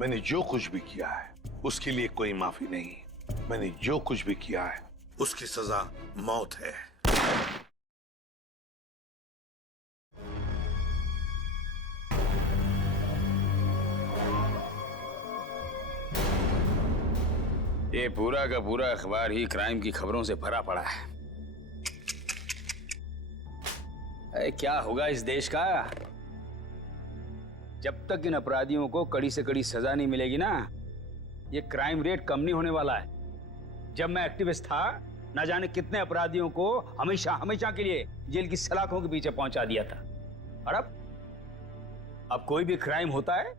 मैंने जो कुछ भी किया है उसके लिए कोई माफी नहीं। मैंने जो कुछ भी किया है उसकी सजा मौत है। ये पूरा का पूरा अखबार ही क्राइम की खबरों से भरा पड़ा है। अरे क्या होगा इस देश का जब तक इन अपराधियों को कड़ी से कड़ी सजा नहीं मिलेगी ना। ये क्राइम रेट कम नहीं होने वाला है। जब मैं एक्टिविस्ट था ना जाने कितने अपराधियों को हमेशा हमेशा के लिए जेल की सलाखों के पीछे पहुंचा दिया था। और अब कोई भी क्राइम होता है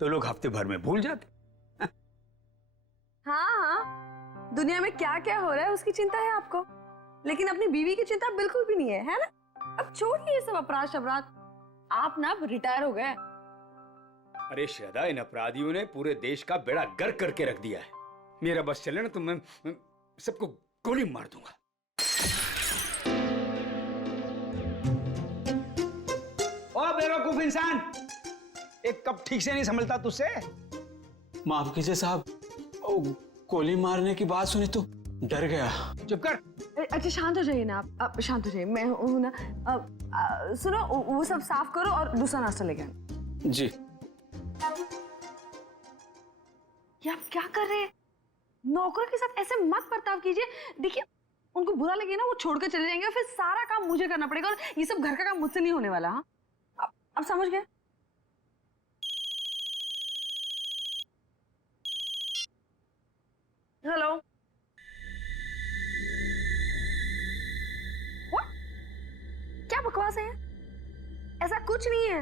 तो लोग हफ्ते भर में भूल जाते। हाँ, दुनिया में क्या क्या हो रहा है उसकी चिंता है आपको, लेकिन अपनी बीवी की चिंता बिल्कुल भी नहीं है ना? अब छोड़िए ये सब अपराध शबराध, आप ना रिटायर हो गए। अरे श्रद्धा, इन अपराधियों ने पूरे देश का बेड़ा गर्क करके रख दिया है। मेरा बस चले ना तो मैं सबको गोली मार दूंगा। ओ बेवकूफ इंसान, एक कप ठीक से नहीं संभलता तुझसे? माफ कीजिए साहब, गोली मारने की बात सुनी तो डर गया। चुप कर। अच्छा शांत हो जाइए ना आप शांत हो जाइए। मैं हूं ना। सुनो, वो सब साफ करो और दूसरा नाश्ता लेके आना। जी। ये आप क्या कर रहे हैं? नौकरों के साथ ऐसे मत बर्ताव कीजिए। देखिए, उनको बुरा लगे ना, वो छोड़ कर चले जाएंगे और फिर सारा काम मुझे करना पड़ेगा और ये सब घर का काम मुझसे नहीं होने वाला। हाँ, आप समझ गए? हेलो। क्या बकवास है? ऐसा कुछ नहीं है।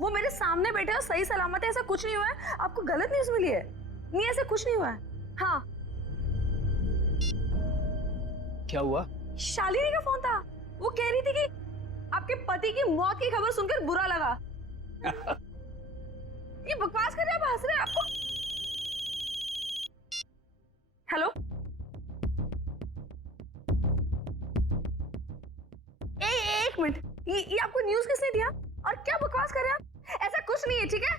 वो मेरे सामने बैठे और सही सलामत है, ऐसा कुछ नहीं हुआ है। आपको गलत न्यूज़ मिली है। नहीं, ऐसा कुछ नहीं हुआ है। हाँ। क्या हुआ? शालिनी का फोन था। वो कह रही थी कि आपके पति की मौत की खबर सुनकर बुरा लगा। ये बकवास कर रहे हैं, आप हंस रहे हैं। आपको हेलो, एक मिनट, ये आपको न्यूज़ किसने दिया और क्या बकवास कर रहे हैं आप? ऐसा कुछ नहीं है, ठीक है?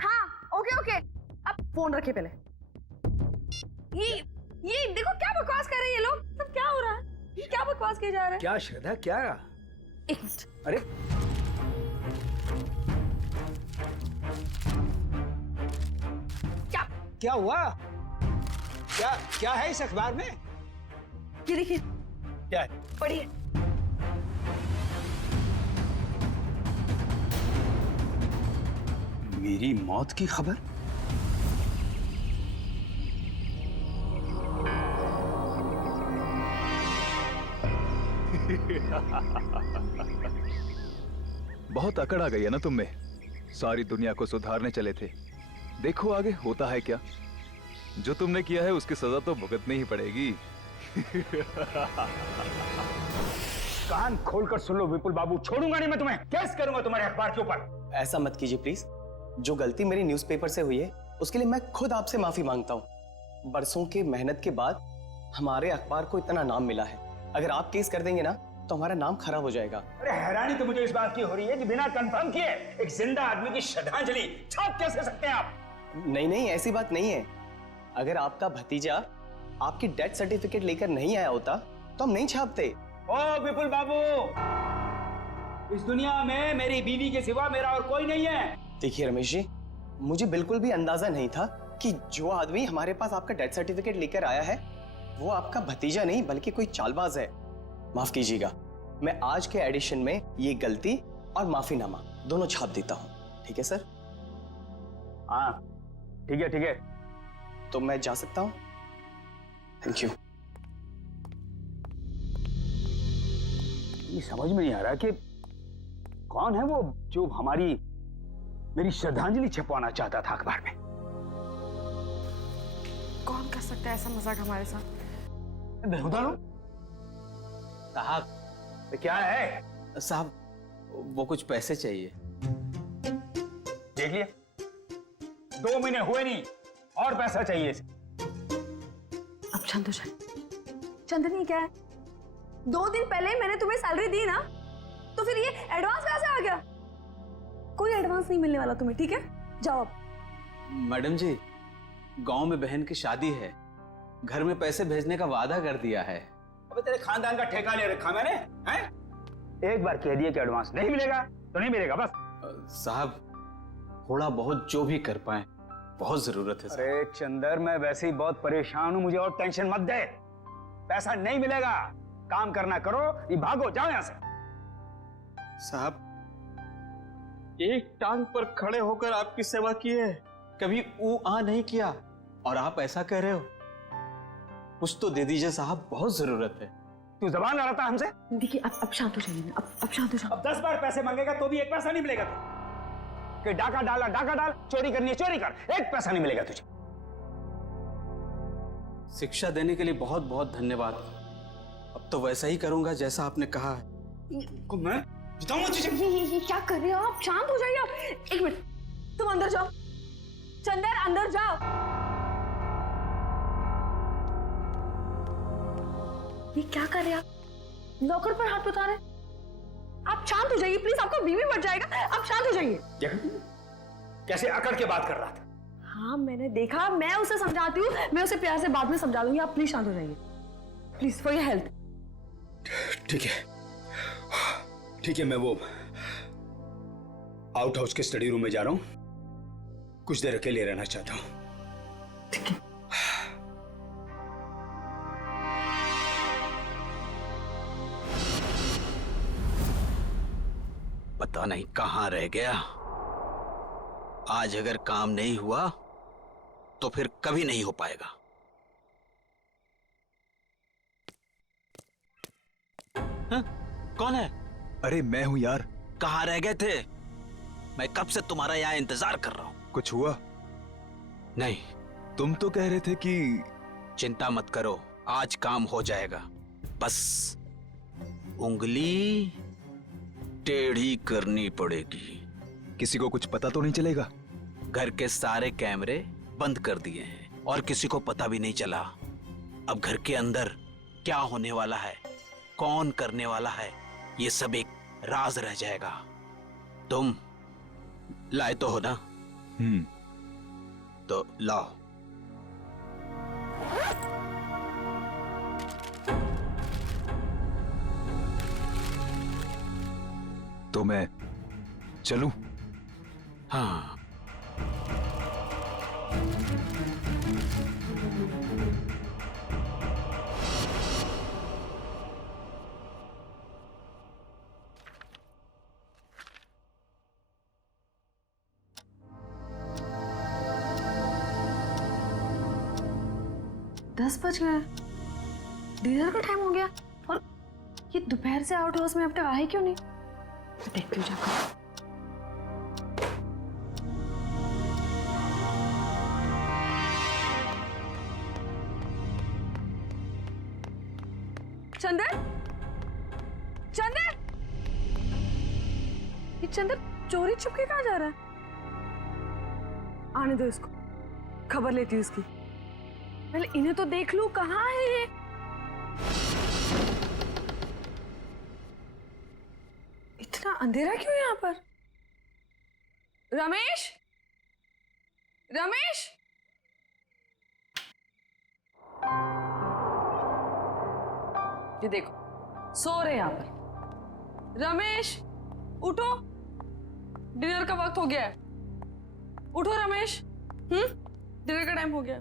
हाँ, ओके, आप फोन रखिए पहले। ये देखो क्या बकवास कर रहे हैं ये लोग। सब क्या हो रहा है? ये क्या बकवास किए जा रहे हैं? क्या श्रद्धा, क्या? एक मिनट। अरे क्या हुआ? क्या है इस अखबार में? ये देखिए। क्या है? पढ़िए। मेरी मौत की खबर? बहुत अकड़ आ गई है ना तुम में। सारी दुनिया को सुधारने चले थे, देखो आगे होता है क्या। जो तुमने किया है उसकी सजा तो भुगतनी ही पड़ेगी। कान खोलकर सुन लो विपुल बाबू, छोड़ूंगा नहीं मैं तुम्हें। केस करूंगा तुम्हारे अखबार के ऊपर। ऐसा मत कीजिए प्लीज। जो गलती मेरी न्यूज़पेपर से हुई है उसके लिए मैं खुद आपसे माफी मांगता हूँ। बरसों के मेहनत के बाद हमारे अखबार को इतना नाम मिला है। अगर आप केस कर देंगे ना तो हमारा नाम खराब हो जाएगा। अरे हैरानी तो मुझे इस बात की हो रही है कि बिना कंफर्म किए एक जिंदा आदमी की श्रद्धांजलि छाप कैसे सकते हैं आप? नहीं, ऐसी बात नहीं है। अगर आपका भतीजा आपकी डेथ सर्टिफिकेट लेकर नहीं आया होता तो हम नहीं छापते। ओ विपुल बाबू, इस दुनिया में मेरी बीवी के सिवा मेरा और कोई नहीं है। देखिए रमेश जी, मुझे बिल्कुल भी अंदाजा नहीं था कि जो आदमी हमारे पास आपका डेथ सर्टिफिकेट लेकर आया है वो आपका भतीजा नहीं बल्कि कोई चालबाज है। माफ कीजिएगा, मैं आज के एडिशन में ये गलती और माफीनामा दोनों छाप देता हूँ। ठीक है सर? हाँ ठीक है। तो मैं जा सकता हूँ? Thank you. ये समझ में नहीं आ रहा कि कौन है वो जो मेरी श्रद्धांजलि छपवाना चाहता था अखबार में। कौन कर सकता है ऐसा मजाक हमारे साथ? बेहुदा साहब, तो क्या है? साहब वो कुछ पैसे चाहिए। देख लिया, 2 महीने हुए नहीं और पैसा चाहिए इसे। अब शांत हो जाए। चंदनी क्या है? 2 दिन पहले मैंने तुम्हें सैलरी दी ना, तो फिर ये एडवांस कहां से आ गया? कोई एडवांस नहीं मिलने वाला तुम्हें, ठीक है? जाओ अब। मैडम जी, गांव में बहन की शादी है, घर में पैसे भेजने का वादा कर दिया है। अबे तेरे खानदान का ठेका ले रखा मैंने, हैं? एक बार कह दिया कि एडवांस नहीं मिलेगा तो नहीं मिलेगा बस। साहब, थोड़ा बहुत जो भी कर पाए, बहुत जरूरत है। अरे चंदर, मैं वैसे ही बहुत परेशान हूँ, मुझे और टेंशन मत दे। पैसा नहीं मिलेगा, काम करना करो, ये भागो, जाओ यहाँ से। साहब, एक टांग पर खड़े होकर आपकी सेवा की है, कभी ऊ आ नहीं किया, और आप ऐसा कह रहे हो? कुछ तो दे दीजिए साहब, बहुत जरूरत है। तू जबान लड़ाता हमसे? देखिए अब शांत हो जाइए, अब शांत हो जाओ। अब 10 बार पैसे मांगेगा तो भी एक पैसा नहीं मिलेगा कि डाका डाला डाका डाल, चोरी करनी है चोरी कर, एक पैसा नहीं मिलेगा तुझे। शिक्षा देने के लिए बहुत बहुत धन्यवाद। अब तो वैसा ही करूंगा जैसा आपने कहा है। मैं बताऊंगा तुझे। ये क्या कर रहे हो आप? शांत हो जाइए आप। एक मिनट, तुम अंदर जाओ। चंदर, अंदर जाओ। ये क्या कर रहे हैं आप? नौकर पर हाथ उठा रहे हैं? आप शांत हो जाइए प्लीज, आपका बीवी बढ़ जाएगा। आप शांत हो जाइए। कैसे अकड़ के बात कर रहा था? हाँ मैंने देखा, मैं उसे समझाती हूँ, मैं उसे प्यार से बाद में समझा दूंगी। आप प्लीज शांत हो जाइए, प्लीज, फॉर योर हेल्थ। ठीक है, ठीक है, मैं वो आउट हाउस के स्टडी रूम में जा रहा हूं, कुछ देर अकेले रहना चाहता हूं। ठीक है। पता नहीं कहां रह गया। आज अगर काम नहीं हुआ तो फिर कभी नहीं हो पाएगा। हाँ? कौन है? अरे मैं हूं यार। कहां रह गए थे? मैं कब से तुम्हारा यहाँ इंतजार कर रहा हूं। कुछ हुआ? नहीं, तुम तो कह रहे थे कि चिंता मत करो, आज काम हो जाएगा। बस उंगली टेढ़ी करनी पड़ेगी। किसी को कुछ पता तो नहीं चलेगा? घर के सारे कैमरे बंद कर दिए हैं और किसी को पता भी नहीं चला। अब घर के अंदर क्या होने वाला है, कौन करने वाला है, ये सब एक राज रह जाएगा। तुम लाए तो हो ना? तो लाओ। तो मैं चलूं? हाँ, दस बज गए, डिनर का टाइम हो गया, और ये दोपहर से आउट हाउस में अब तक आए क्यों नहीं? देखती हूँ जाकर। चंदर, चंदर, ये चंदर चोरी छुपके कहाँ जा रहा है? आने दो इसको, खबर लेती हूँ इसकी। पहले इन्हें तो देख लूं, कहाँ है ये? इतना अंधेरा क्यों यहाँ पर? रमेश, रमेश, ये देखो सो रहे यहाँ पर। रमेश उठो, डिनर का वक्त हो गया है। उठो रमेश, डिनर का टाइम हो गया।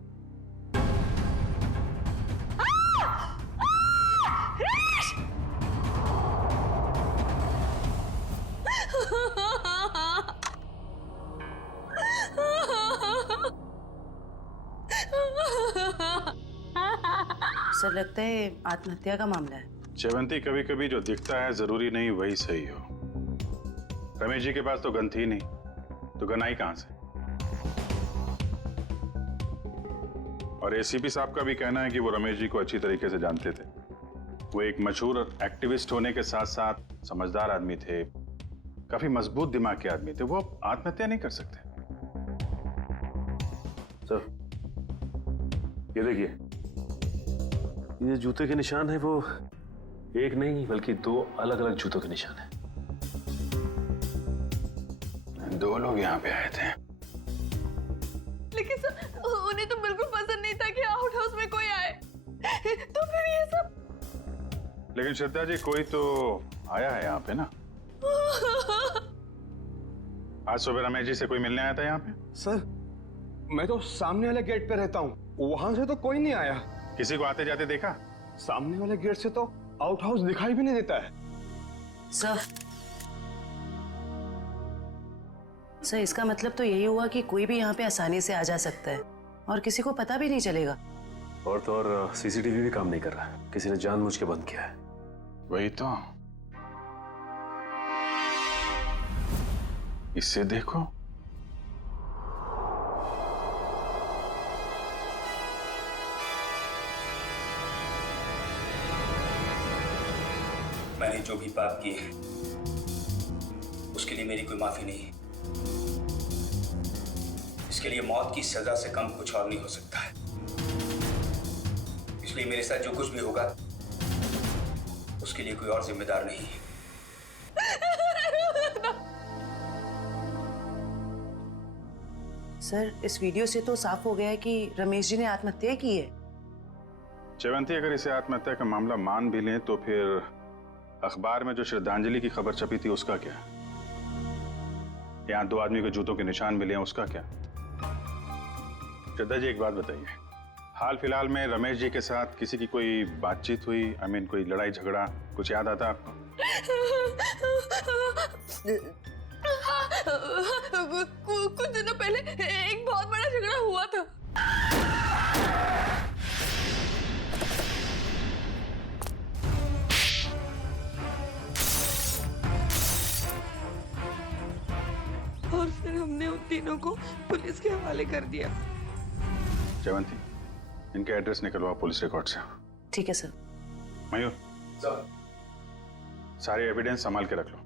सर लगता है आत्महत्या का मामला है। जयवंती, कभी कभी जो दिखता है जरूरी नहीं वही सही हो। रमेश जी के पास तो गन थी नहीं, तो गन आई कहां से? और एसीपी साहब का भी कहना है कि वो रमेश जी को अच्छी तरीके से जानते थे। वो एक मशहूर एक्टिविस्ट होने के साथ साथ समझदार आदमी थे, काफी मजबूत दिमाग के आदमी थे। वो आत्महत्या नहीं कर सकते। सर, ये देखिए, ये जूते के निशान है, वो एक नहीं बल्कि दो अलग अलग जूतों के निशान है। दो लोग यहाँ पे आए थे। लेकिन सर उन्हें तो बिल्कुल पसंद नहीं था कि आउट हाउस में कोई आए, तो फिर ये सब। लेकिन श्रद्धा जी कोई तो आया है यहाँ पे ना। आज सुबह रमेश जी से कोई मिलने आया था यहाँ पे? सर मैं तो सामने वाले गेट पे रहता हूँ, वहां से तो कोई नहीं आया। किसी को आते जाते देखा? सामने वाले गेट से तो आउट हाउस दिखाई भी नहीं देता है। सर इसका मतलब तो यही हुआ कि कोई भी यहाँ पे आसानी से आ जा सकता है और किसी को पता भी नहीं चलेगा। और तो और सीसीटीवी भी काम नहीं कर रहा, किसी ने जानबूझ के बंद किया है। वही तो, इससे देखो। मैंने जो भी पाप किए उसके लिए मेरी कोई माफी नहीं। इसके लिए मौत की सजा से कम कुछ और नहीं हो सकता है। इसलिए मेरे साथ जो कुछ भी होगा उसके लिए कोई और जिम्मेदार नहीं है। सर इस वीडियो से तो साफ हो गया है कि रमेश जी ने आत्महत्या की है। जयवंती, अगर इसे आत्महत्या का मामला मान भी लें तो फिर अखबार में जो श्रद्धांजलि की खबर छपी थी उसका क्या? यहाँ 2 आदमी के जूतों के निशान मिले हैं, उसका क्या? श्रद्धा जी एक बात बताइए, हाल फिलहाल में रमेश जी के साथ किसी की कोई बातचीत हुई? कोई लड़ाई झगड़ा कुछ याद आता आपको? कुछ दिनों पहले एक बहुत बड़ा झगड़ा हुआ था। और फिर हमने उन तीनों को पुलिस के हवाले कर दिया। जयवंती, इनके एड्रेस निकलवाओ पुलिस रिकॉर्ड से। ठीक है सर। मयूर, सारे एविडेंस संभाल के रख लो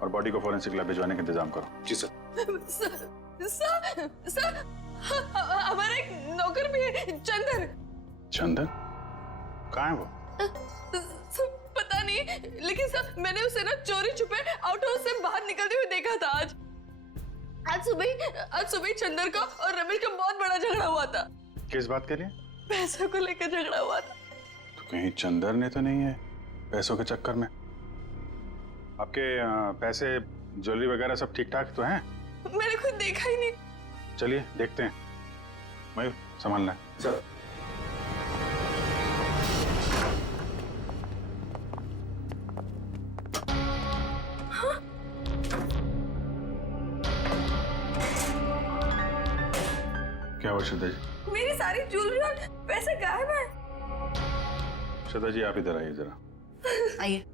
और बॉडी को फॉरेंसिक लैब भिजवाने का इंतजाम करो। जी सर। सर हमारा एक नौकर भी है, चंदन। चंदन? कहाँ है वो? पता नहीं, लेकिन सर मैंने उसे ना चोरी छुपे आउट हाउस से बाहर निकलते हुए देखा था। आज सुबह ही चंदन का और रमेश का बहुत बड़ा झगड़ा हुआ था। किस बात के लिए? पैसों को लेकर झगड़ा हुआ था। तो कहीं चंदन ने तो नहीं है पैसों के चक्कर में? आपके पैसे ज्वेलरी वगैरह सब ठीक ठाक तो हैं? मैंने खुद देखा ही नहीं। चलिए देखते हैं। मयूर संभालना है। सर क्या हुआ श्रद्धा जी? मेरी सारी ज्वेलरी और पैसे गायब है। श्रद्धा जी आप इधर आइए जरा। आइए।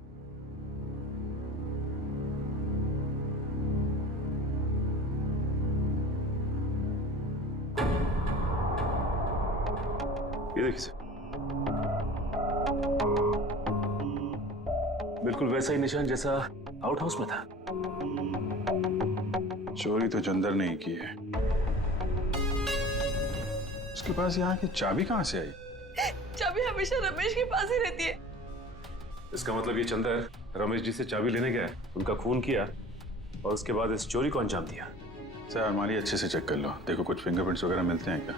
ये देखिए सर, बिल्कुल वैसा ही निशान जैसा आउट हाउस में था। चोरी तो चंदर ने ही की है। उसके पास यहाँ की चाबी कहाँ से आई? चाबी हमेशा रमेश के पास ही रहती है। इसका मतलब ये चंदर रमेश जी से चाबी लेने गया, उनका खून किया और उसके बाद इस चोरी को अंजाम दिया। सर अलमारी अच्छे से चेक कर लो, देखो कुछ फिंगरप्रिंट्स वगैरह मिलते हैं क्या?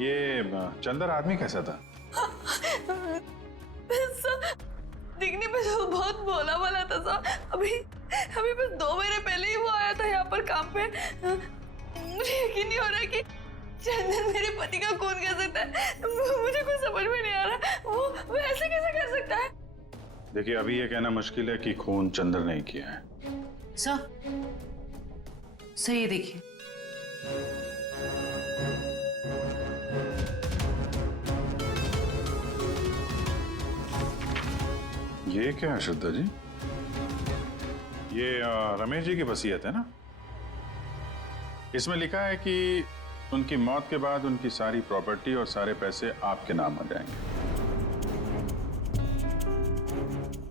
ये चंदर आदमी कैसा था? दिखने में तो बहुत भोला वाला था सर। अभी बस 2 महीने पहले ही वो आया था यहाँ पर काम पे। मुझे यकीन नहीं हो रहा कि चंदन मेरे पति का खून कर सकता है। मुझे कुछ समझ में नहीं आ रहा, वो ऐसे कैसे कर सकता है? देखिए अभी ये कहना मुश्किल है कि खून चंदर ने किया है। सर ये देखिए। ये क्या है श्रद्धा जी? ये रमेश जी की वसीयत है ना? इसमें लिखा है कि उनकी मौत के बाद उनकी सारी प्रॉपर्टी और सारे पैसे आपके नाम आ जाएंगे।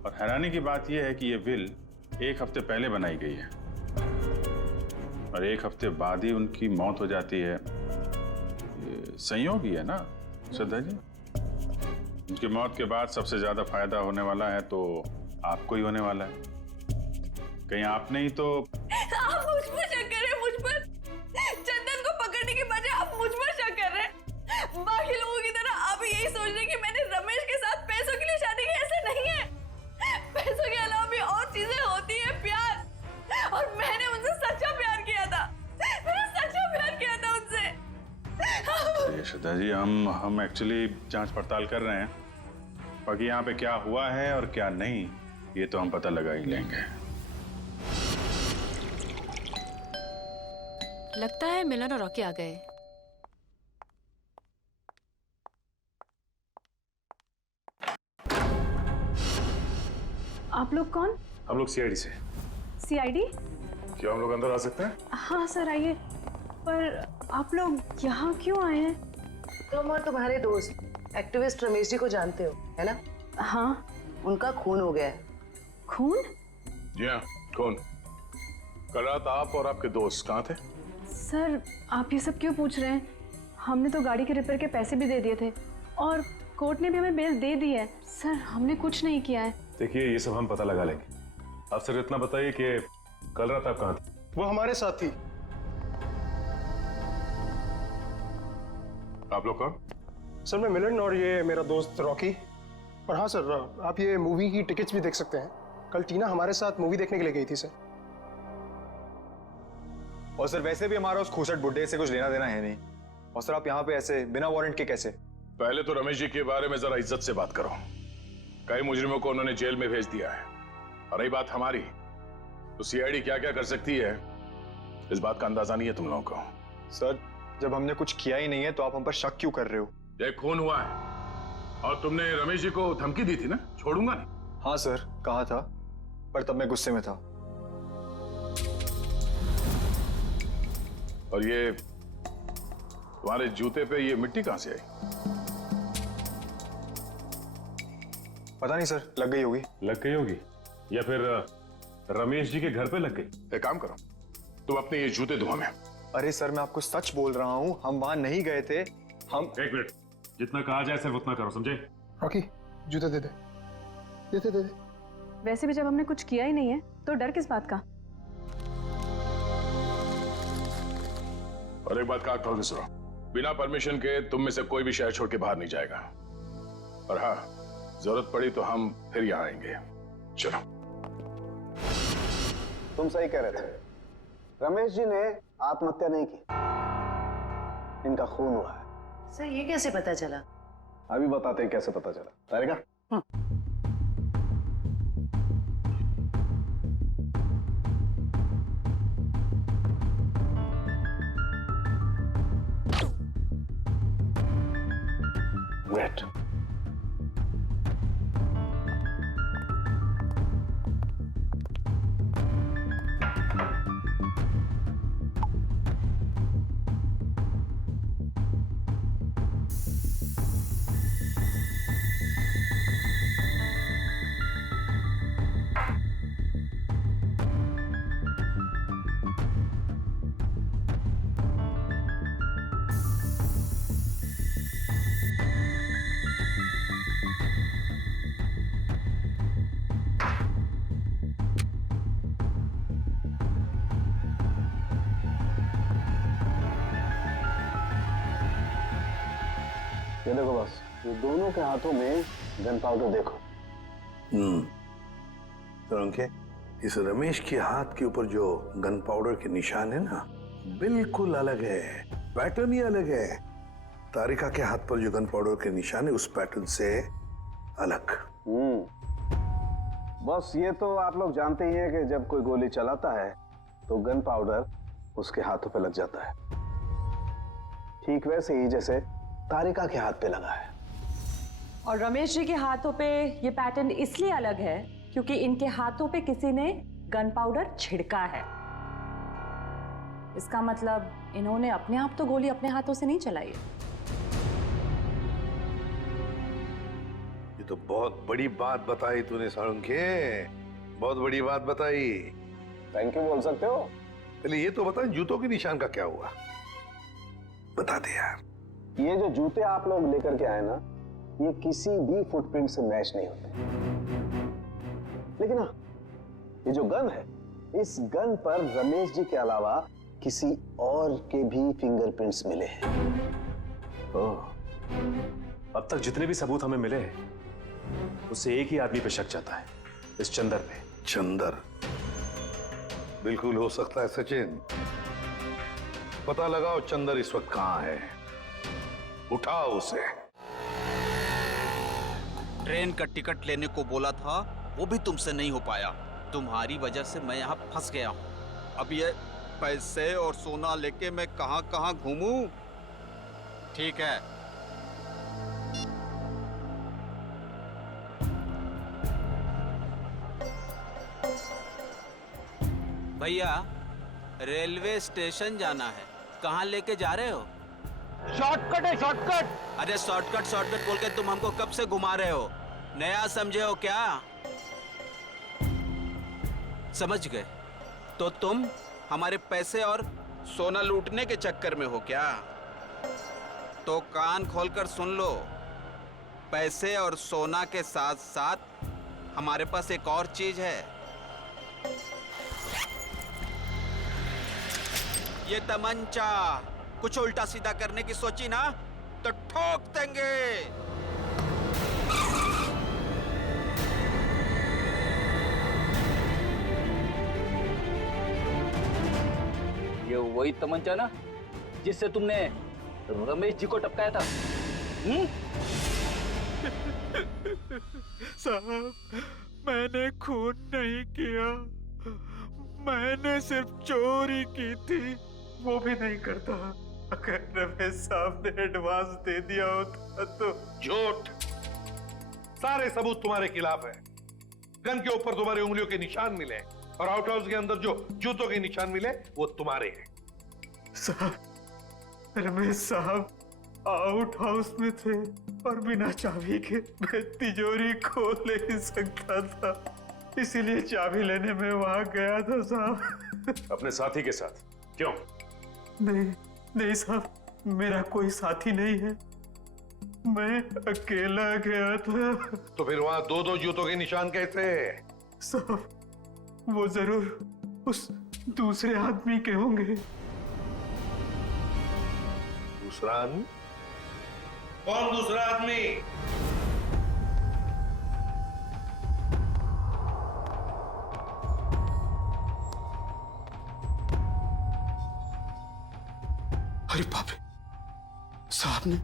और हैरानी की बात यह है कि ये विल 1 हफ्ते पहले बनाई गई है और 1 हफ्ते बाद ही उनकी मौत हो जाती है। ये संयोग ही है ना श्रद्धा जी? उनकी मौत के बाद सबसे ज्यादा फायदा होने वाला है तो आपको ही होने वाला है। कहीं आपने ही तो आप मुझ पर शक करें, मुझ पर। की बजाय आप मुझ पर शक कर रहे हैं। बाकी लोगों की तरह आप यही सोच रहे हैं कि मैंने रमेश के साथ पैसों के लिए शादी की। ऐसे नहीं है। पैसों के अलावा भी और चीजें होती है, प्यार। और मैंने उनसे सच्चा प्यार किया था। मैंने सच्चा प्यार किया था उनसे। श्रद्धा जी, हम एक्चुअली जांच पड़ताल कर रहे हैं। बाकी यहाँ पे क्या हुआ है और क्या नहीं, ये तो हम पता लगा ही लेंगे। लगता है मिलन और रॉकी आ गए। आप लोग कौन? हम लोग सीआईडी से। सीआईडी? क्या हम लोग अंदर आ सकते हैं? हाँ सर आइए। पर आप लोग यहाँ क्यों आए हैं? तुम और तुम्हारे दोस्त एक्टिविस्ट रमेश जी को जानते हो, है ना? हाँ। उनका खून हो गया है। खून? जी हाँ, कौन? कल रात आप और आपके दोस्त कहाँ थे? सर आप ये सब क्यों पूछ रहे हैं? हमने तो गाड़ी के रिपेयर के पैसे भी दे दिए थे और कोर्ट ने भी हमें बेल दे दी है। सर हमने कुछ नहीं किया है। देखिए, ये सब हम पता लगा लेंगे। आप सिर्फ इतना बताइए कि कल रात आप कहाँ थे? वो हमारे साथ थी। आप लोग कौन? सर मैं मिलन और ये मेरा दोस्त रॉकी। और हाँ सर, आप ये मूवी की टिकट्स भी देख सकते हैं। कल टीना हमारे साथ मूवी देखने के लिए गई थी सर। और सर वैसे भी हमारा उस खूसट बुड्ढे से कुछ लेना देना है नहीं। और सर आप यहाँ पे ऐसे बिना वारंट के कैसे? पहले तो रमेश जी के बारे में जरा इज्जत से बात करो। कई मुजरिमों को उन्होंने जेल में भेज दिया है। और रही बात हमारी, तो सीआईडी क्या क्या कर सकती है, इस बात का अंदाजा नहीं है तुम लोगों को। सर जब हमने कुछ किया ही नहीं है तो आप हम पर शक क्यों कर रहे हो? ये खून हुआ है और तुमने रमेश जी को धमकी दी थी ना, छोड़ूंगा नहीं। हाँ सर कहा था, पर तब मैं गुस्से में था। और ये तुम्हारे जूते पे ये मिट्टी कहां से आई? पता नहीं सर, लग गई होगी। लग गई होगी या फिर रमेश जी के घर पे लग गई। एक काम करो, तुम अपने ये जूते धो में। अरे सर मैं आपको सच बोल रहा हूँ, हम वहां नहीं गए थे। हम एक मिनट, जितना कहा जाए सिर्फ उतना करो, समझे? रॉकी जूते दे दे। दे दे। वैसे भी जब हमने कुछ किया ही नहीं है तो डर किस बात का? और एक बात काट के सुनो, बिना परमिशन के तुम में से कोई भी शहर छोड़ के बाहर नहीं जाएगा। और हाँ, जरूरत पड़ी तो हम फिर यहाँ आएंगे। चलो। तुम सही कह रहे थे, रमेश जी ने आत्महत्या नहीं की, इनका खून हुआ है। सर ये कैसे पता चला? अभी बताते हैं कैसे पता चला। तारिका वेट। ये देखो बस, ये दोनों के हाथों में गन पाउडर देखो। तो इस रमेश के हाथ के ऊपर जो गन पाउडर के निशान है ना, बिल्कुल अलग है, पैटर्न ही अलग है। तारिका के हाथ पर जो गन पाउडर के निशान है उस पैटर्न से अलग। बस ये तो आप लोग जानते ही हैं कि जब कोई गोली चलाता है तो गन पाउडर उसके हाथों पे लग जाता है, ठीक वैसे ही जैसे तारिका के हाथ पे लगा है। और रमेश जी के हाथों पे ये पैटर्न इसलिए अलग है क्योंकि इनके हाथों पे किसी ने गन पाउडर छिड़का है। इसका मतलब इन्होंने अपने आप तो गोली अपने हाथों से नहीं चलाई है। ये तो बहुत बड़ी बात बताई तूने साळुंखे, बहुत बड़ी बात बताई। थैंक यू बोल सकते हो। पहले ये तो बता, जूतों के निशान का क्या हुआ, बता दे यार। ये जो जूते आप लोग लेकर के आए ना, ये किसी भी फुटप्रिंट से मैच नहीं होते। लेकिन हाँ, ये जो गन है, इस गन पर रमेश जी के अलावा किसी और के भी फिंगरप्रिंट्स मिले हैं। ओह, अब तक जितने भी सबूत हमें मिले हैं उससे एक ही आदमी पे शक जाता है, इस चंदर पे। चंदर? बिल्कुल हो सकता है सचिन। पता लगाओ चंदर इस वक्त कहां है, उठाओ उसे। ट्रेन का टिकट लेने को बोला था, वो भी तुमसे नहीं हो पाया। तुम्हारी वजह से मैं यहाँ फंस गया हूँ। अब ये पैसे और सोना लेके मैं कहाँ कहाँ घूमूं? ठीक है, भैया रेलवे स्टेशन जाना है। कहाँ लेके जा रहे हो? शॉर्टकट है, शॉर्टकट। अरे शॉर्टकट बोल के तुम हमको कब से घुमा रहे हो? नया समझे हो क्या? समझ गए? तो तुम हमारे पैसे और सोना लूटने के चक्कर में हो क्या? तो कान खोलकर सुन लो, पैसे और सोना के साथ साथ हमारे पास एक और चीज है। ये तमंचा। कुछ उल्टा सीधा करने की सोची ना तो ठोक देंगे। ये वही तमंचा ना जिससे तुमने रमेश जी को टपकाया था? साहब, मैंने खून नहीं किया, मैंने सिर्फ चोरी की थी, वो भी नहीं करता। अगर रमेश साहब ने एडवांस दे दिया होता तो। झूठ। सारे सबूत तुम्हारे खिलाफ है। गन के ऊपर तुम्हारी उंगलियों के निशान मिले और आउट हाउस के अंदर जो जूतों के निशान मिले वो तुम्हारे हैं। साहब, रमेश साहब आउट हाउस में थे और बिना चाबी के मैं तिजोरी खोल नहीं सकता था, इसीलिए चाबी लेने में वहां गया था साहब। अपने साथी के साथ? क्यों? नहीं साहब, मेरा कोई साथी नहीं है, मैं अकेला गया था। तो फिर वहां दो दो जूतों के निशान कैसे? साहब, वो जरूर उस दूसरे आदमी के होंगे। दूसरा आदमी? कौन दूसरा आदमी? अरे बाप रे, साहब ने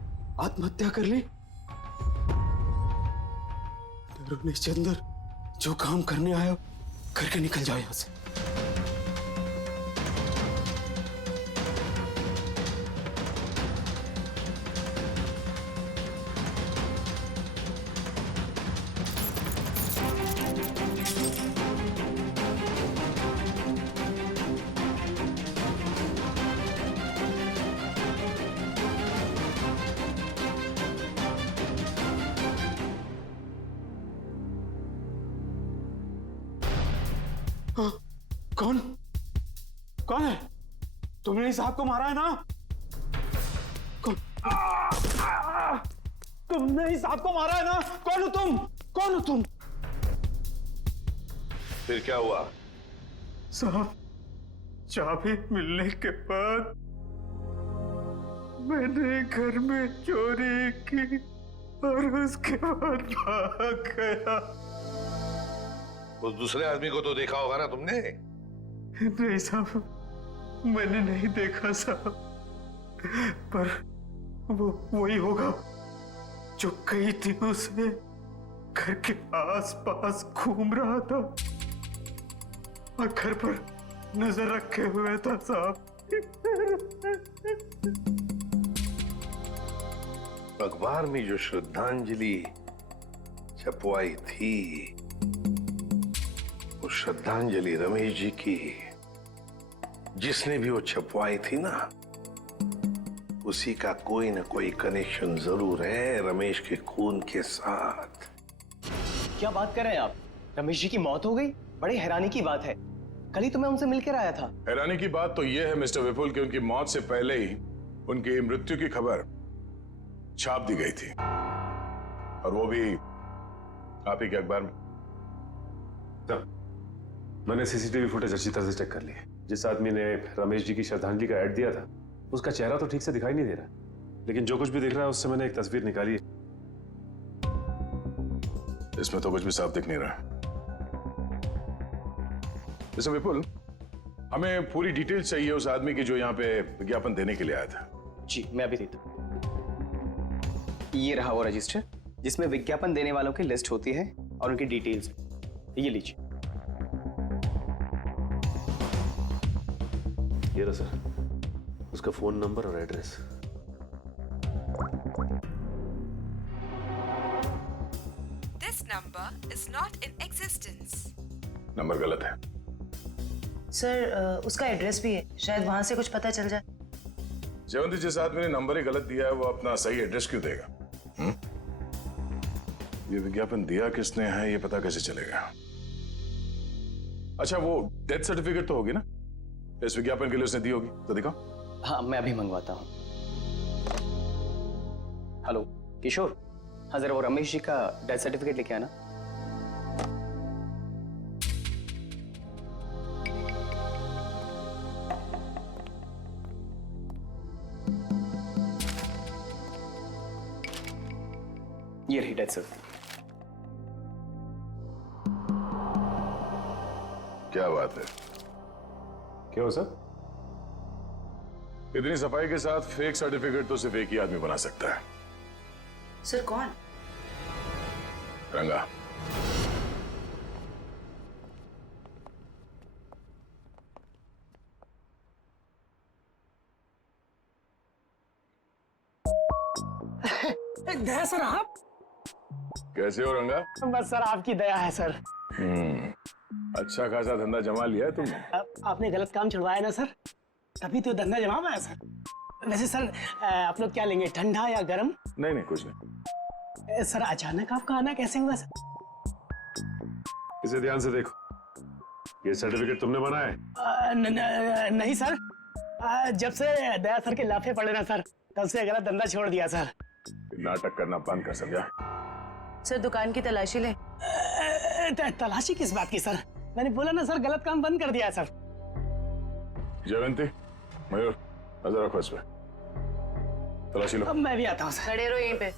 आत्महत्या कर ली। रमेश चंदर जो काम करने आया करके निकल जाओ यहां से। कौन है? तुमने इस साहब को मारा है ना? तुमने इस साहब को मारा है ना? कौन हो तुम? कौन हो तुम? फिर क्या हुआ? साहब, चाबी मिलने के बाद मैंने घर में चोरी की और उसके बाद भाग गया। उस दूसरे आदमी को तो देखा होगा ना तुमने? नहीं साहब, मैंने नहीं देखा साहब, पर वो वही होगा जो कई दिनों से घर के आस-पास घूम रहा था और घर पर नजर रखे हुए था साहब। अखबार में जो श्रद्धांजलि छपवाई थी, वो श्रद्धांजलि रमेश जी की, जिसने भी वो छपवाई थी ना, उसी का कोई ना कोई कनेक्शन जरूर है रमेश के खून के साथ। क्या बात कर रहे हैं आप? रमेश जी की मौत हो गई? बड़ी हैरानी की बात है, कल ही तो मैं उनसे मिलकर आया था। हैरानी की बात तो यह है मिस्टर विपुल कि उनकी मौत से पहले ही उनकी मृत्यु की खबर छाप दी गई थी, और वो भी आप ही के अखबार में। मैंने सीसीटीवी फुटेज अच्छी तरह से चेक कर ली है। जिस आदमी ने रमेश जी की श्रद्धांजलि का ऐड दिया था उसका चेहरा तो ठीक से दिखाई नहीं दे रहा, लेकिन जो कुछ भी दिख रहा है उससे मैंने एक तस्वीर निकाली है। इसमें तो कुछ भी साफ दिख नहीं रहा। जैसे विपुल, हमें पूरी डिटेल चाहिए उस आदमी की जो यहाँ पे विज्ञापन देने के लिए आया था। जी मैं अभी देता हूँ। ये रहा वो रजिस्टर जिसमें विज्ञापन देने वालों की लिस्ट होती है और उनकी डिटेल्स। ये लीजिए। ये रहा सर, उसका फोन नंबर और address. This number is not in existence. Number गलत है। सर उसका एड्रेस भी है, शायद वहां से कुछ पता चल जाए। जयवंती, जिस आदमी ने नंबर ही गलत दिया है वो अपना सही एड्रेस क्यों देगा? ये विज्ञापन दिया किसने है ये पता कैसे चलेगा? अच्छा, वो डेथ सर्टिफिकेट तो होगी ना इस विज्ञापन के लिए उसने दी होगी, तो दिखाओ। हाँ मैं अभी मंगवाता हूँ। हेलो किशोर, हाँ जरा वो रमेश जी का डेथ सर्टिफिकेट लेके आना। ये रही डेथ सर्टिफिकेट। क्या बात है? क्या हो सर? इतनी सफाई के साथ फेक सर्टिफिकेट तो सिर्फ एक ही आदमी बना सकता है। सर कौन? रंगा। दया सर आप? कैसे हो रंगा? बस सर आपकी दया है सर। अच्छा खासा धंधा जमा लिया है तुमने। आपने गलत काम छुड़वाया ना सर, तभी तो धंधा जमा पाया सर। वैसे सर आप लोग क्या लेंगे, ठंडा या गर्म? नहीं नहीं कुछ नहीं। सर अचानक आपका आना कैसे हुआ सर? इसे ध्यान से देखो, ये सर्टिफिकेट तुमने बनाया है? नहीं सर, जब से दया सर के लाफे पड़े ना सर, तब से गलत धंधा छोड़ दिया सर। नाटक करना बंद कर, समझा? सर दुकान की तलाशी ले। तलाशी किस बात की सर? मैंने बोला ना सर, गलत काम बंद कर दिया सर। जयवंती, मयूर, नजर रखो इस पे। तलाशी लो। अब मैं भी आता हूँ सर। खड़े रहो यहीं पे।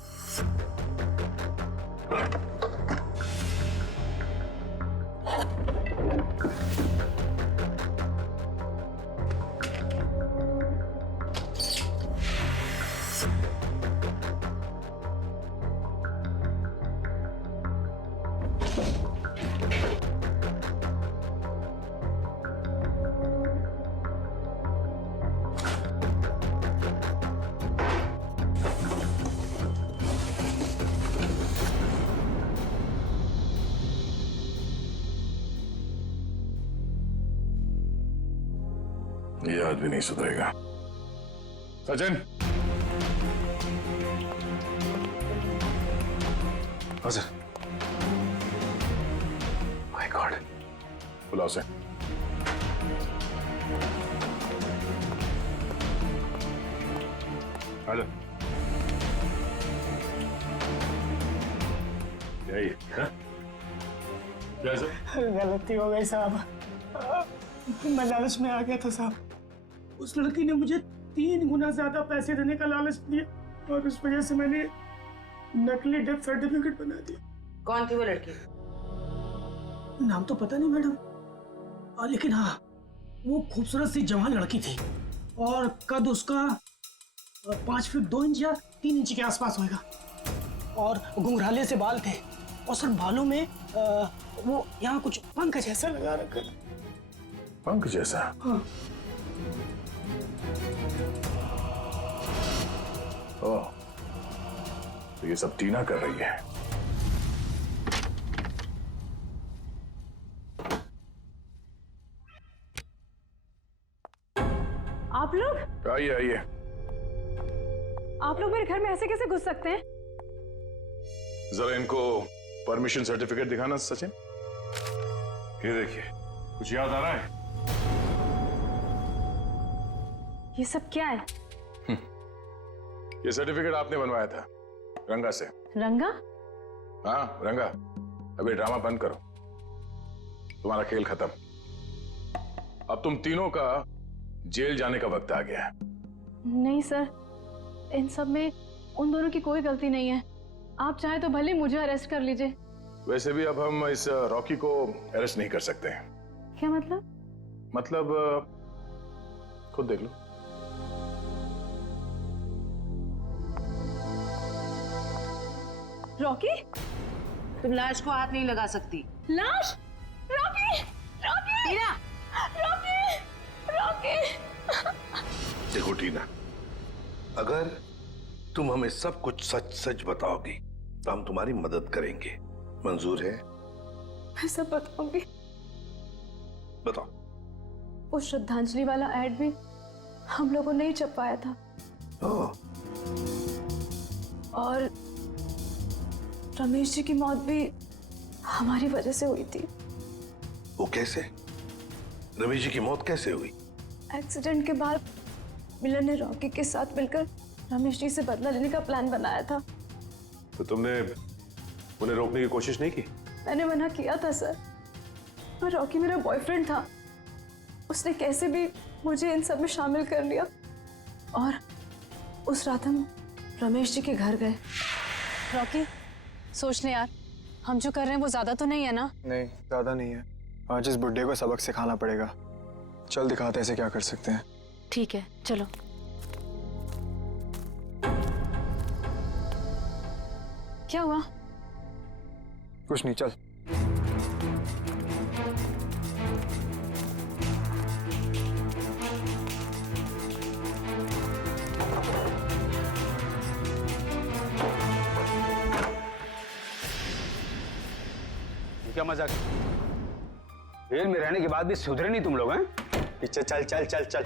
ये आदमी नहीं सुधरेगा। सचिन। हाँ सर। माय गॉड, बुलाओ से। आजा। यही है? क्या सर? गलती हो गई साहब, मैं लालच में आ गया था साहब। उस लड़की ने मुझे 3 गुना ज्यादा पैसे देने का लालच दिया और उस वजह से मैंने नकली डेथ सर्टिफिकेट बना दिया। कौन थी वो लड़की? नाम तो पता नहीं मैडम, लेकिन हाँ वो खूबसूरत सी जवान लड़की थी और कद उसका 5 फीट 2 इंच या 3 इंच के आसपास होगा और घुंघराले से बाल थे और सर बालों में वो यहाँ कुछ पंख जैसा लगा रखा था। पंख जैसा? हाँ। ओह, तो ये सब टीना कर रही है। आप लोग? आइए आइए। आप लोग मेरे घर में ऐसे कैसे घुस सकते हैं? जरा इनको परमिशन सर्टिफिकेट दिखाना सचिन। ये देखिए, कुछ याद आ रहा है? ये सब क्या है? ये सर्टिफिकेट आपने बनवाया था रंगा से। रंगा? हाँ रंगा, अभी ड्रामा बंद करो, तुम्हारा खेल खत्म। अब तुम तीनों का जेल जाने का वक्त आ गया है। नहीं सर, इन सब में उन दोनों की कोई गलती नहीं है। आप चाहे तो भले मुझे अरेस्ट कर लीजिए। वैसे भी अब हम इस रॉकी को अरेस्ट नहीं कर सकते हैं। क्या मतलब? मतलब खुद देख लो। रॉकी, तुम लाश को हाथ नहीं लगा सकती। लाश? रॉकी, रॉकी, टीना, रॉकी, रॉकी। देखो टीना, अगर तुम हमें सब कुछ सच सच बताओगी तो हम तुम्हारी मदद करेंगे। मंजूर है? मैं सब बताऊंगी। बताओ। वो श्रद्धांजलि वाला एड भी हम लोगों ने ही छपवाया था। और रमेश जी की मौत भी हमारी वजह से हुई थी। वो कैसे? रमेश जी की मौत कैसे हुई? एक्सीडेंट के बाद मिलन ने रॉकी के साथ मिलकर रमेश जी से बदला लेने का प्लान बनाया था। तो तुमने उन्हें रोकने की कोशिश नहीं की? मैंने मना किया था सर, पर रॉकी मेरा बॉयफ्रेंड था। उसने कैसे भी मुझे इन सब में शामिल कर लिया और उस रात हम रमेश जी के घर गए। रॉकी, सोच ले यार, हम जो कर रहे हैं वो ज्यादा तो नहीं है ना? नहीं, ज्यादा नहीं है। आज इस बुड्ढे को सबक सिखाना पड़ेगा। चल दिखाते हैं इसे क्या कर सकते हैं। ठीक है, चलो। क्या हुआ? कुछ नहीं, चल। क्या मजाक? जेल में रहने के बाद भी सुधरे नहीं तुम लोग हैं? पीछे चल चल चल चल।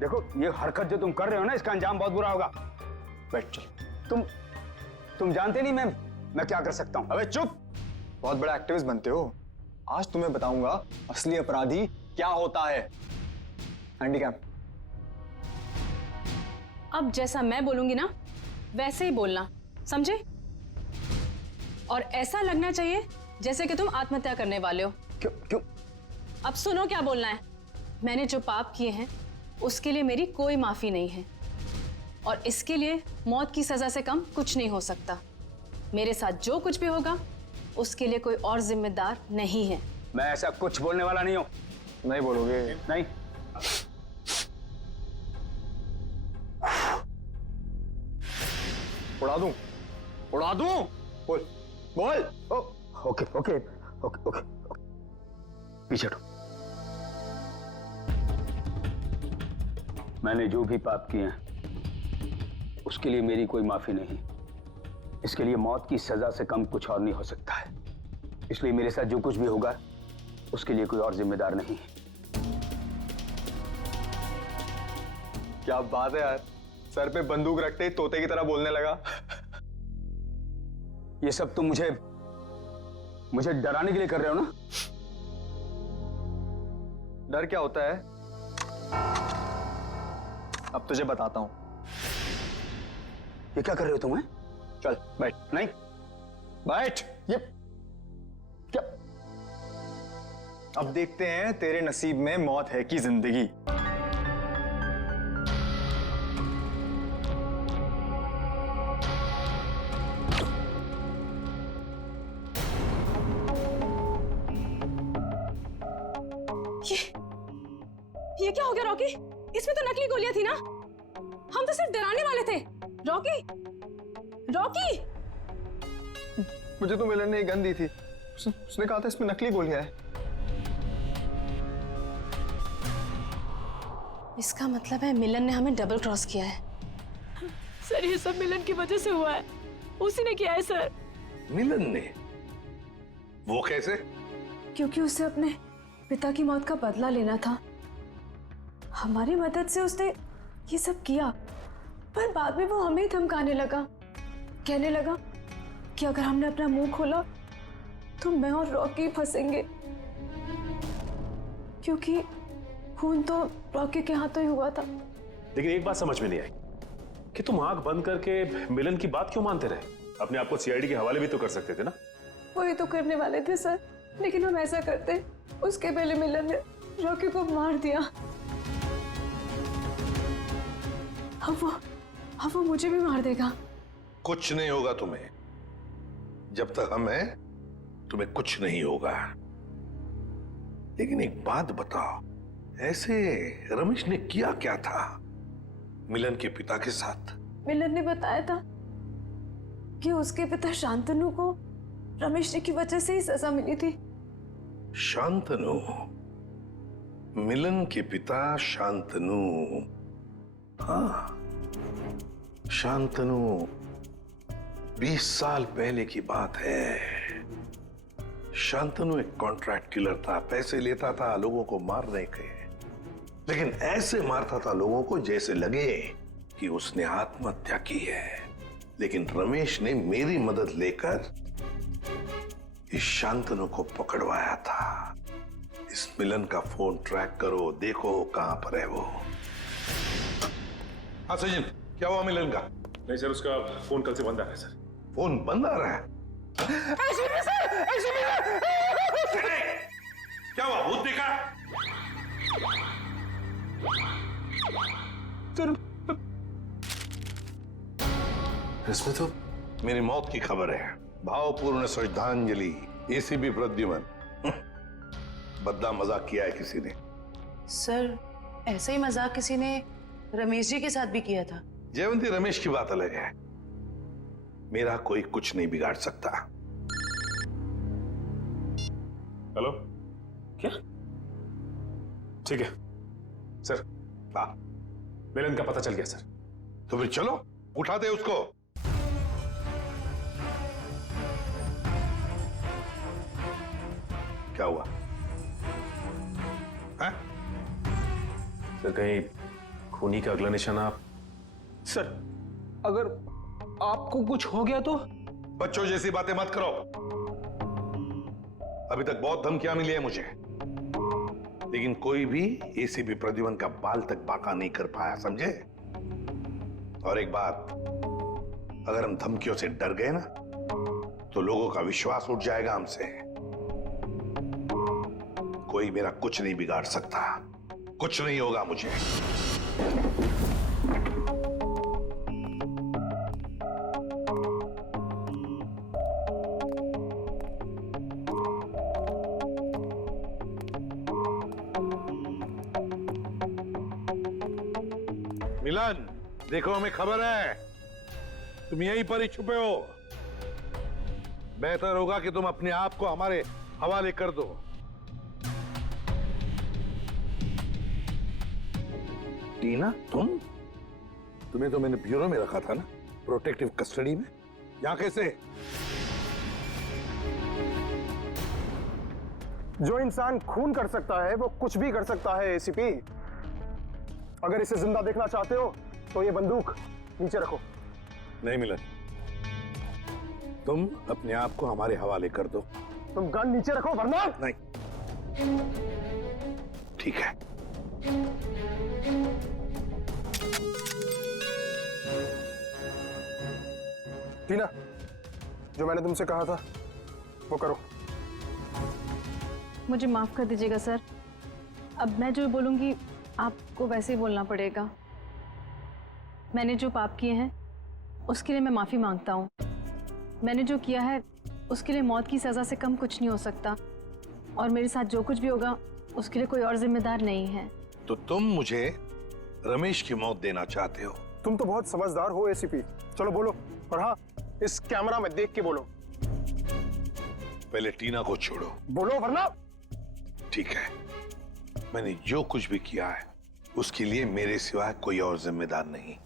देखो, ये हरकत जो तुम कर रहे हो ना, इसका अंजाम बहुत बुरा होगा। बैठ चल। तुम जानते नहीं मैं क्या कर सकता हूं। अबे चुप! बहुत बड़ा एक्टिविस्ट बनते हो। आज तुम्हें बताऊंगा असली अपराधी क्या होता है। हैंडीकैप। अब जैसा मैं बोलूंगी ना वैसे ही बोलना, समझे? और ऐसा लगना चाहिए जैसे कि तुम आत्महत्या करने वाले हो। क्यों? अब सुनो क्या बोलना है। मैंने जो पाप किए हैं उसके लिए मेरी कोई माफी नहीं है, और इसके लिए मौत की सजा से कम कुछ नहीं हो सकता। मेरे साथ जो कुछ भी होगा उसके लिए कोई और जिम्मेदार नहीं है। मैं ऐसा कुछ बोलने वाला नहीं हूं। नहीं बोलोगे? नहीं। उड़ा दूं? उड़ा दूं? बोल बोल। ओके ओके ओके ओके, पीछे हटो। मैंने जो भी पाप किए हैं उसके लिए मेरी कोई माफी नहीं। इसके लिए मौत की सजा से कम कुछ और नहीं हो सकता है। इसलिए मेरे साथ जो कुछ भी होगा उसके लिए कोई और जिम्मेदार नहीं। क्या बात है यार, सर पे बंदूक रखते ही तोते की तरह बोलने लगा। ये सब तुम मुझे डराने के लिए कर रहे हो ना? डर क्या होता है अब तुझे बताता हूं। ये क्या कर रहे हो तुम? चल बैठ। नहीं, बैठ। ये क्या? अब देखते हैं तेरे नसीब में मौत है कि जिंदगी। ये क्या हो गया रॉकी? इसमें तो नकली गोलियां थी ना? हम तो सिर्फ डराने वाले थे। Rocky, Rocky! मुझे तो मिलन ने एक गन दी थी। उसने कहा था इसमें नकली गोलियां हैं। इसका मतलब है मिलन ने हमें डबल क्रॉस किया है। सर, ये सब मिलन की वजह से हुआ है। उसी ने किया है सर। मिलन ने? वो कैसे? क्योंकि उसे अपने पिता की मौत का बदला लेना था। हमारी मदद से उसने ये सब किया, पर बाद में वो हमें ही धमकाने लगा। कहने लगा कि अगर हमने अपना मुंह खोला तो मैं और रॉकी फंसेंगे, क्योंकि खून तो रॉकी के हाथों ही हुआ था। लेकिन एक बात समझ में नहीं आई कि तुम आंख बंद करके मिलन की बात क्यों मानते रहे? अपने आप को सीआईडी के हवाले भी तो कर सकते थे ना? वही तो करने वाले थे सर, लेकिन हम ऐसा करते उसके पहले मिलन ने रॉकी को मार दिया। अब वो मुझे भी मार देगा। कुछ नहीं होगा तुम्हें। जब तक हम हैं तुम्हें कुछ नहीं होगा। लेकिन एक बात बताओ, ऐसे रमेश ने किया क्या था मिलन के पिता के साथ? मिलन ने बताया था कि उसके पिता शांतनु को रमेश जी की वजह से ही सजा मिली थी। शांतनु, मिलन के पिता शांतनु। हाँ, शांतनु 20 साल पहले की बात है। शांतनु एक कॉन्ट्रैक्ट किलर था, पैसे लेता था लोगों को मारने के, लेकिन ऐसे मारता था लोगों को जैसे लगे कि उसने आत्महत्या की है। लेकिन रमेश ने मेरी मदद लेकर इस शांतनु को पकड़वाया था। इस मिलन का फोन ट्रैक करो, देखो कहां पर है वो। हाँ सचिन, क्या हुआ मिलन का? नहीं सर, उसका फोन कल से बंद आ रहा है सर। फोन बंद आ रहा है? क्या हुआ, भूत देखा? इसमें तो मेरी मौत की खबर है। भावपूर्ण श्रद्धांजलि, एसीपी प्रद्युमन। बद्दा मजाक किया है किसी ने। सर, ऐसा ही मजाक किसी ने रमेश जी के साथ भी किया था। जयवंती, रमेश की बात अलग है। मेरा कोई कुछ नहीं बिगाड़ सकता। हेलो, क्या? ठीक है सर। हाँ, मिलन का पता चल गया सर। तो फिर चलो उठा दे उसको। क्या हुआ? है? सर, कहीं खूनी का अगला निशाना आप? सर, अगर आपको कुछ हो गया तो? बच्चों जैसी बातें मत करो। अभी तक बहुत धमकियां मिली है मुझे, लेकिन कोई भी एसीपी प्रद्युमन का बाल तक बांका नहीं कर पाया, समझे? और एक बात, अगर हम धमकियों से डर गए ना तो लोगों का विश्वास उठ जाएगा हमसे। कोई मेरा कुछ नहीं बिगाड़ सकता, कुछ नहीं होगा मुझे। मिलन, देखो हमें खबर है तुम यहीं पर ही छुपे हो। बेहतर होगा कि तुम अपने आप को हमारे हवाले कर दो। टीना, तुम्हें तो मैंने ब्यूरो में रखा था ना, प्रोटेक्टिव कस्टडी में। यहां कैसे? जो इंसान खून कर सकता है वो कुछ भी कर सकता है एसीपी। अगर इसे जिंदा देखना चाहते हो तो ये बंदूक नीचे रखो। नहीं मिलन, तुम अपने आप को हमारे हवाले कर दो। तुम गन नीचे रखो वरना। नहीं, ठीक है। टीना, जो मैंने तुमसे कहा था वो करो। मुझे माफ कर दीजिएगा सर, अब मैं जो बोलूंगी आपको वैसे ही बोलना पड़ेगा। मैंने जो पाप किए हैं उसके लिए मैं माफी मांगता हूँ। मैंने जो किया है उसके लिए मौत की सजा से कम कुछ नहीं हो सकता, और मेरे साथ जो कुछ भी होगा उसके लिए कोई और जिम्मेदार नहीं है। तो तुम मुझे रमेश की मौत देना चाहते हो? तुम तो बहुत समझदार हो एसीपी। चलो बोलो, और हाँ, इस कैमरा में देख के बोलो। पहले टीना को छोड़ो। बोलो वरना। ठीक है, मैंने जो कुछ भी किया है उसके लिए मेरे सिवाय कोई और जिम्मेदार नहीं।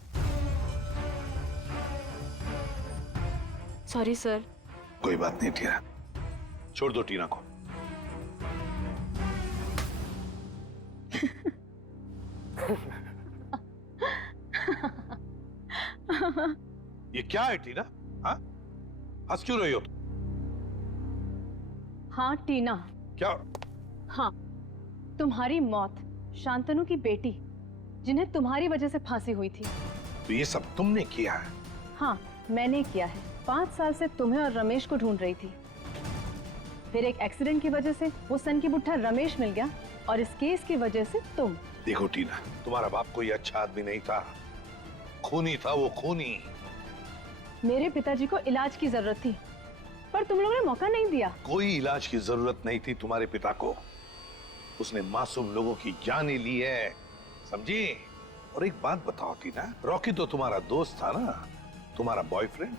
Sorry sir. कोई बात नहीं टीना, छोड़ दो टीना को। ये क्या है टीना? हाँ, हंस क्यों रही हो? हाँ टीना। क्या? हाँ, तुम्हारी मौत शांतनु की बेटी, जिन्हें तुम्हारी वजह से फांसी हुई थी। तो ये सब तुमने किया है? हाँ, मैंने किया है। 5 साल से तुम्हें और रमेश को ढूंढ रही थी, फिर एक एक्सीडेंट की वजह से वो सन की बुट्ठा रमेश मिल गया, और इस केस की वजह से तुम। देखो टीना, तुम्हारा बाप कोई अच्छा आदमी नहीं था, खूनी था वो, खूनी। मेरे पिताजी को इलाज की जरूरत थी, पर तुम लोगों ने मौका नहीं दिया। कोई इलाज की जरूरत नहीं थी तुम्हारे पिता को, उसने मासूम लोगों की जानें ली है, समझी? और एक बात बताओ टीना, रॉकी तो तुम्हारा दोस्त था ना, तुम्हारा बॉयफ्रेंड,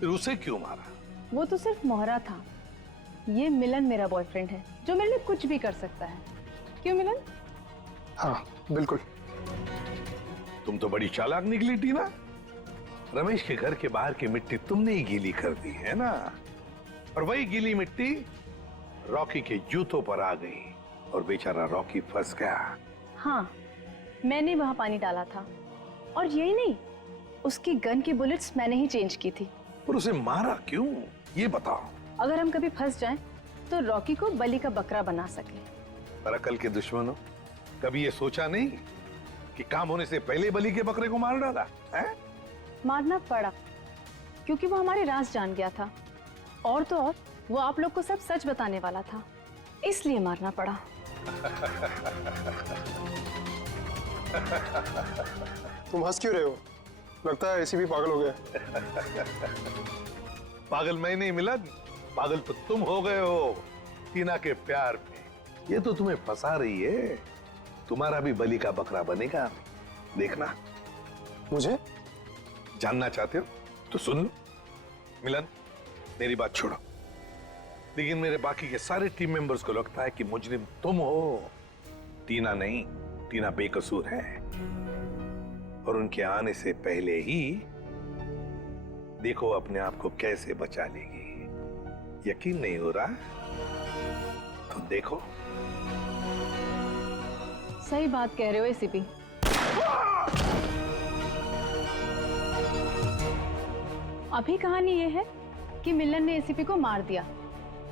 फिर उसे क्यों मारा? वो तो सिर्फ मोहरा था। ये मिलन मेरा बॉयफ्रेंड है, जो मेरे लिए कुछ भी कर सकता है। क्यों मिलन? हाँ बिल्कुल। तुम तो बड़ी चालाक निकली टीना। रमेश के घर के बाहर की मिट्टी तुमने ही गीली कर दी है ना, और वही गीली मिट्टी रॉकी के जूतों पर आ गई और बेचारा रॉकी फंस गया। हाँ, मैंने वहां पानी डाला था, और यही नहीं, उसकी गन की बुलेट्स मैंने ही चेंज की थी। पर उसे मारा क्यों, ये बताओ। अगर हम कभी फंस जाएं, तो रॉकी को बलि का बकरा बना सके। पर अकल के दुश्मनों, कभी ये सोचा नहीं कि काम होने से पहले बलि के बकरे को मार डाला है? मारना पड़ा क्योंकि वो हमारे राज जान गया था, और तो और वो आप लोग को सब सच बताने वाला था, इसलिए मारना पड़ा। तुम हंस क्यों रहे हो? लगता है एसीपी पागल हो गया। पागल मैं नहीं मिलन, पागल तो तुम हो गए हो टीना के प्यार में। ये तो तुम्हें फंसा रही है, तुम्हारा भी बलि का बकरा बनेगा, देखना। मुझे जानना चाहते हो तो सुन लो। मिलन, मेरी बात छोड़ो, लेकिन मेरे बाकी के सारे टीम मेंबर्स को लगता है कि मुजरिम तुम हो, टीना नहीं। टीना बेकसूर है, और उनके आने से पहले ही देखो अपने आप को कैसे बचा लेगी। यकीन नहीं हो रहा तो देखो। सही बात कह रहे हो एसीपी। अभी कहानी ये है कि मिलन ने एसीपी को मार दिया,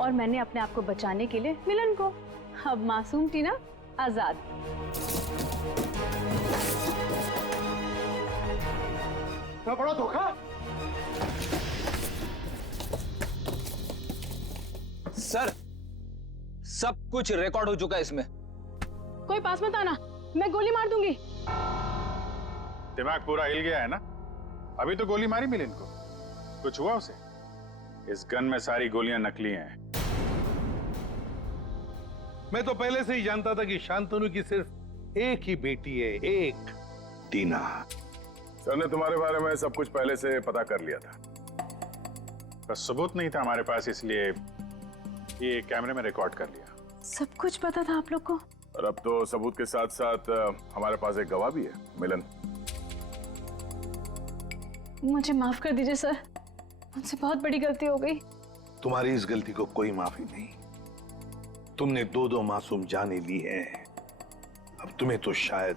और मैंने अपने आप को बचाने के लिए मिलन को। अब मासूम टीना आजाद। क्या बड़ा धोखा। सर, सब कुछ रिकॉर्ड हो चुका है इसमें। कोई पास मत आना, मैं गोली मार दूंगी। दिमाग पूरा हिल गया है ना? अभी तो गोली मारी मिलन को, कुछ हुआ उसे? इस गन में सारी गोलियां नकली हैं। मैं तो पहले से ही जानता था कि शांतनु की सिर्फ एक ही बेटी है, एक, टीना। सर ने तुम्हारे बारे में सब कुछ पहले से पता कर लिया था, बस सबूत नहीं था हमारे पास, इसलिए ये कैमरे में रिकॉर्ड कर लिया। सब कुछ पता था आप लोग को? और अब तो सबूत के साथ साथ हमारे पास एक गवाह भी है, मिलन। मुझे माफ कर दीजिए सर, मुझसे बहुत बड़ी गलती हो गई। तुम्हारी इस गलती को कोई माफी नहीं। तुमने दो मासूम जाने ली है, अब तुम्हें तो शायद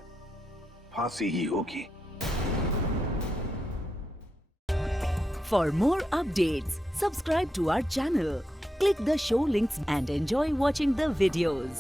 फांसी ही होगी। For more updates, subscribe to our channel, click the show links and enjoy watching the videos.